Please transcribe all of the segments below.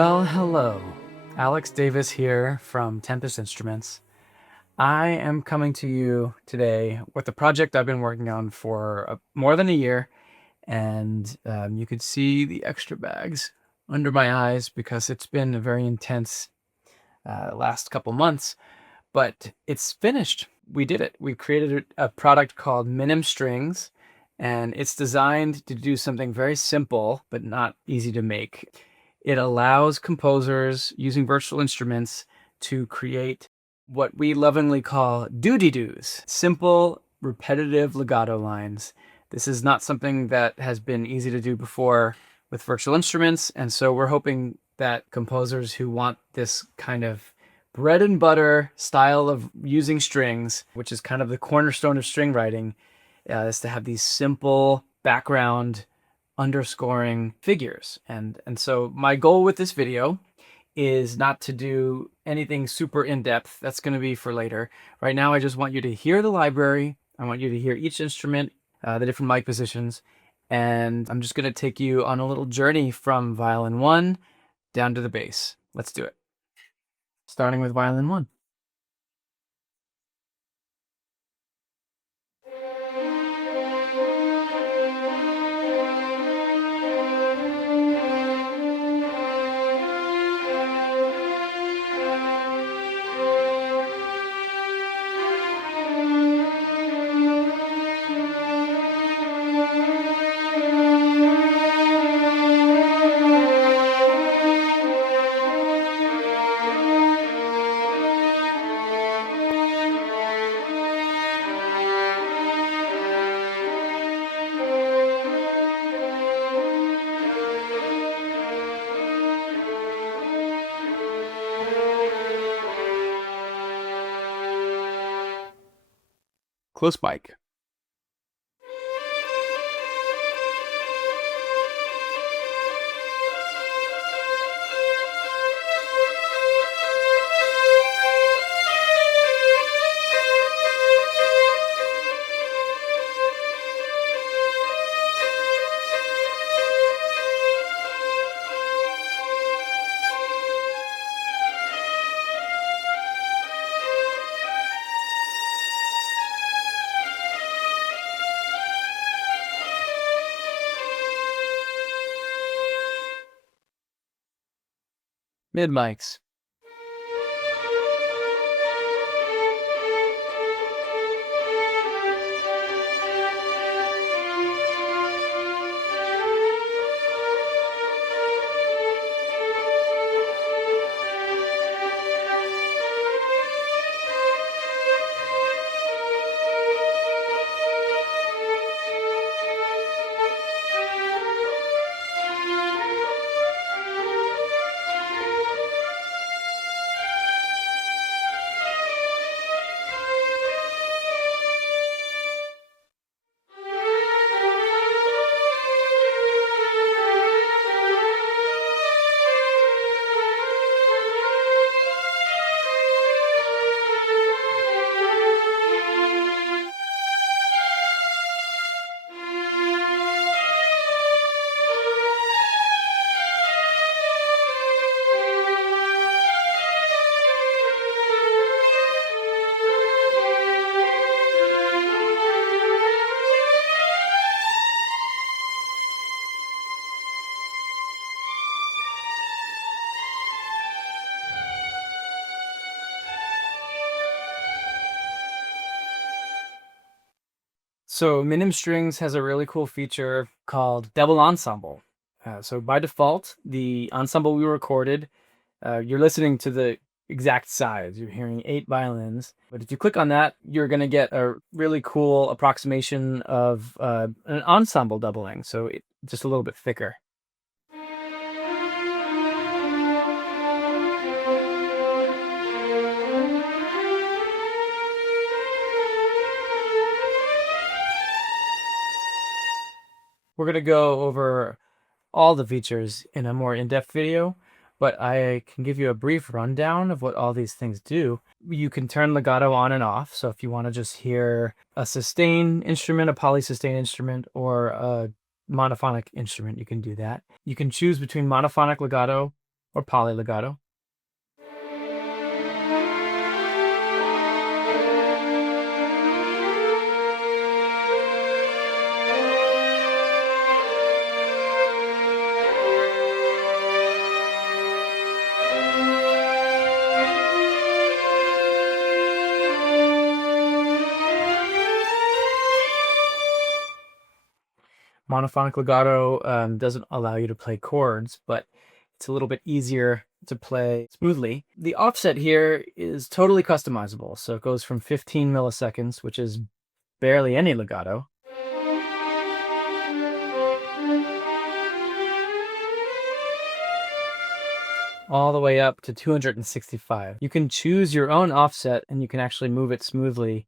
Well, hello. Alex Davis here from Tempest Instruments. I am coming to you today with a project I've been working on for more than a year, and you could see the extra bags under my eyes because it's been a very intense last couple months, but it's finished. We did it. We created a product called MINIM Strings, and it's designed to do something very simple but not easy to make. It allows composers using virtual instruments to create what we lovingly call doody-doos, simple, repetitive legato lines. This is not something that has been easy to do before with virtual instruments, and so we're hoping that composers who want this kind of bread and butter style of using strings, which is kind of the cornerstone of string writing, is to have these simple background underscoring figures. And so my goal with this video is not to do anything super in-depth. That's going to be for later. Right now, I just want you to hear the library. I want you to hear each instrument, the different mic positions, and I'm just going to take you on a little journey from Violin I down to the bass. Let's do it. Starting with Violin I. Close mic. Mid mics. So MINIM Strings has a really cool feature called Double Ensemble. So by default, the ensemble we recorded, you're listening to the exact size. You're hearing 8 violins. But if you click on that, you're going to get a really cool approximation of an ensemble doubling. So just a little bit thicker. We're going to go over all the features in a more in-depth video, but I can give you a brief rundown of what all these things do. You can turn legato on and off, so if you want to just hear a sustain instrument, a polysustain instrument, or a monophonic instrument, you can do that. You can choose between monophonic legato or polylegato. Monophonic legato doesn't allow you to play chords, but it's a little bit easier to play smoothly. The offset here is totally customizable, so it goes from 15 milliseconds, which is barely any legato, all the way up to 265. You can choose your own offset, and you can actually move it smoothly.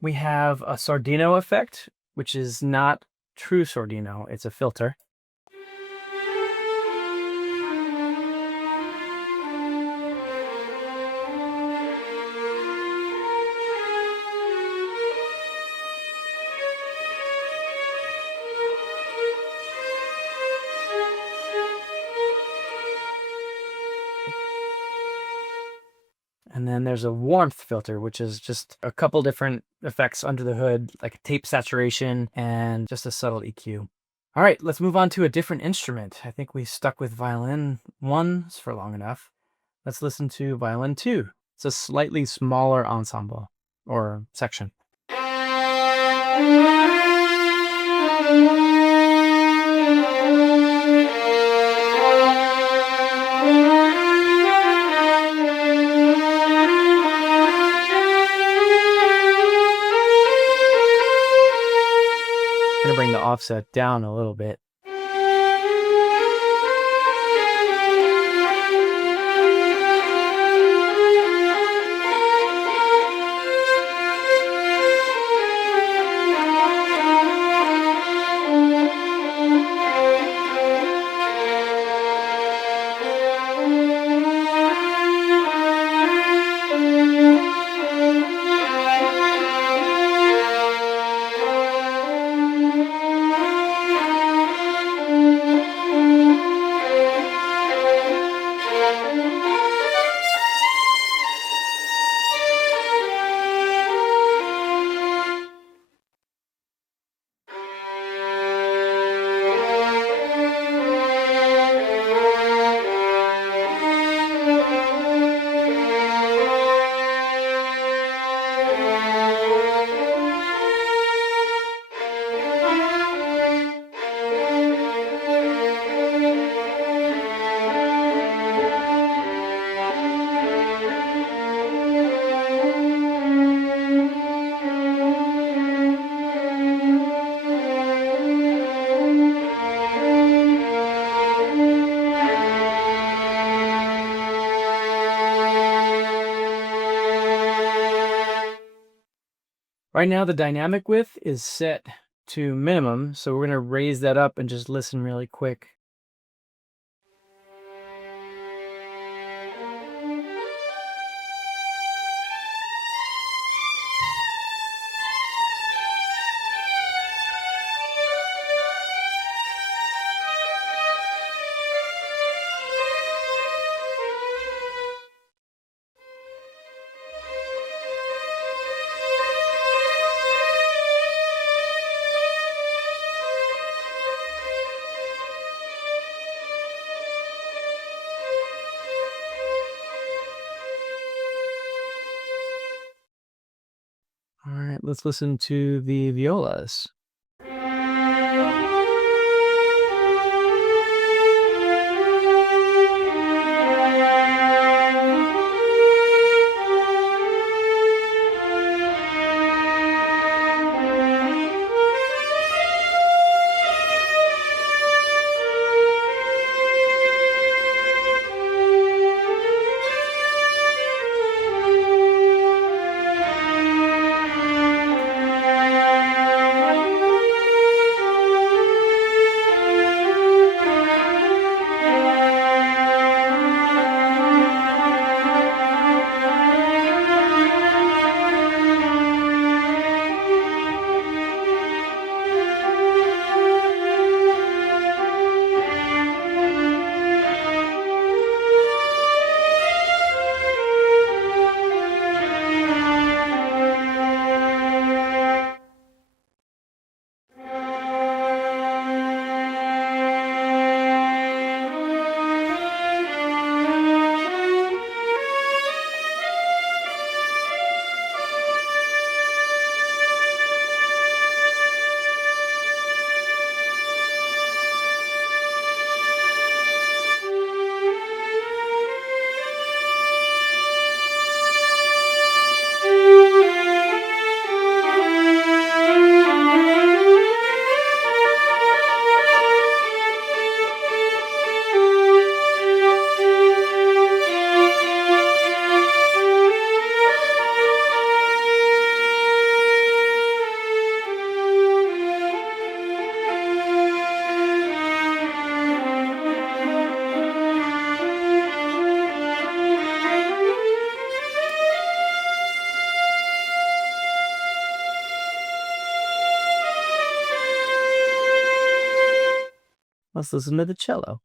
We have a sordino effect, which is not true sordino, it's a filter. And then there's a warmth filter, which is just a couple different effects under the hood, like tape saturation and just a subtle EQ. All right, let's move on to a different instrument. I think we stuck with Violin I for long enough. Let's listen to Violin II. It's a slightly smaller ensemble or section. I'm gonna bring the offset down a little bit. Right now, the dynamic width is set to minimum, so we're going to raise that up and just listen really quick. All right, let's listen to the violas. Let's listen to the cello.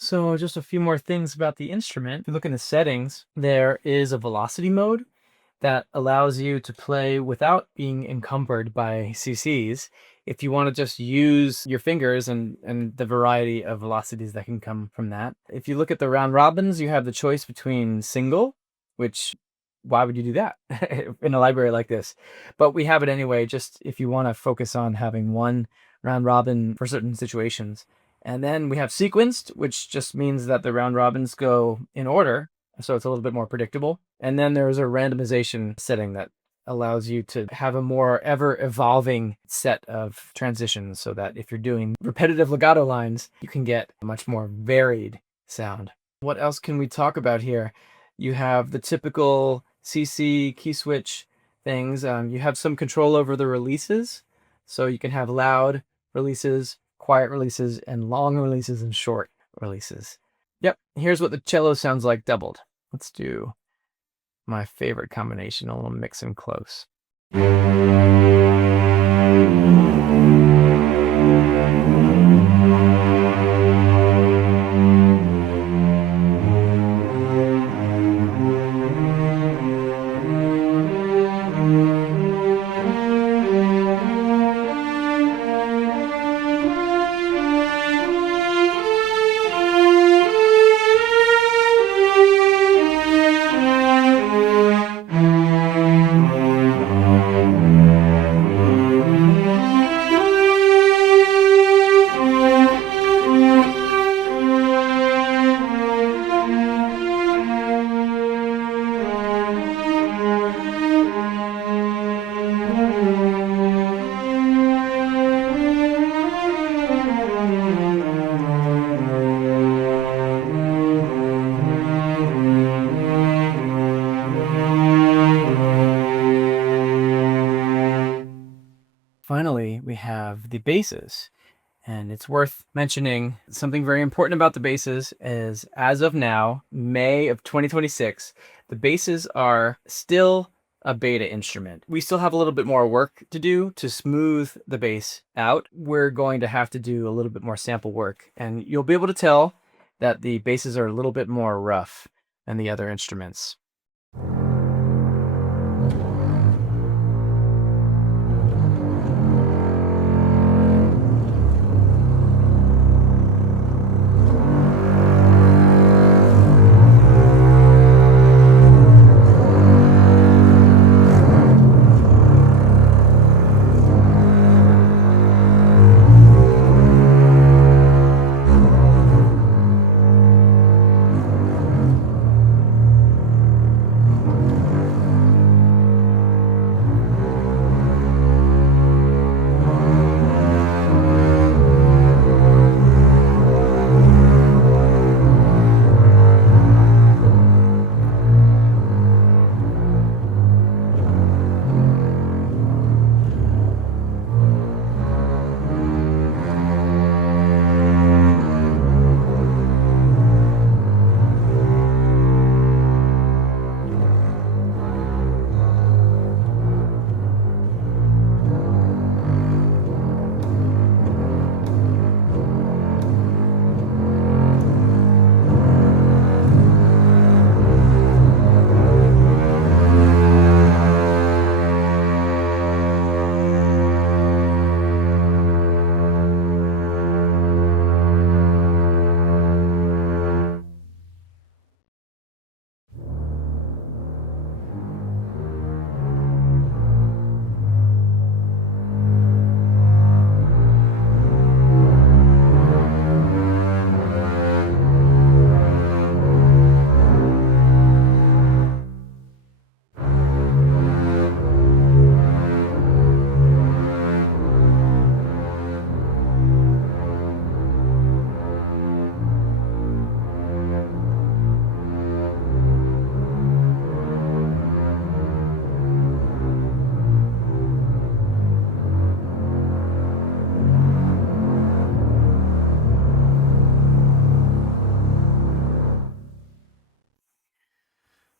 So just a few more things about the instrument. If you look in the settings, there is a velocity mode that allows you to play without being encumbered by CCs. If you want to just use your fingers and the variety of velocities that can come from that. If you look at the round robins, you have the choice between single, which why would you do that in a library like this? But we have it anyway, just if you want to focus on having one round robin for certain situations. And then we have sequenced, which just means that the round robins go in order, so it's a little bit more predictable. And then there's a randomization setting that allows you to have a more ever-evolving set of transitions so that if you're doing repetitive legato lines, you can get a much more varied sound. What else can we talk about here? You have the typical CC key switch things. You have some control over the releases, so you can have loud releases, quiet releases, and long releases and short releases. Yep, here's what the cello sounds like doubled. Let's do my favorite combination. I'll mix them close. have the basses. And it's worth mentioning something very important about the basses is, as of now, May of 2026, the basses are still a beta instrument. We still have a little bit more work to do to smooth the bass out. We're going to have to do a little bit more sample work, and you'll be able to tell that the basses are a little bit more rough than the other instruments.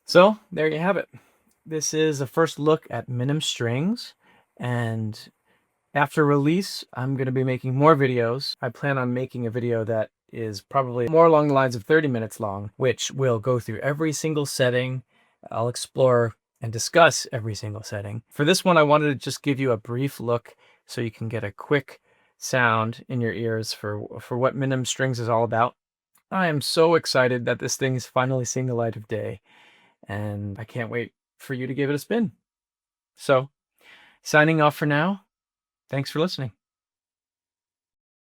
So there you have it. This is a first look at MINIM Strings, and after release, I'm going to be making more videos. I plan on making a video that is probably more along the lines of 30 minutes long, which will go through every single setting. I'll explore and discuss every single setting. For this one, I wanted to just give you a brief look so you can get a quick sound in your ears for what MINIM Strings is all about. I am so excited that this thing is finally seeing the light of day, and I can't wait for you to give it a spin. So, signing off for now. Thanks for listening.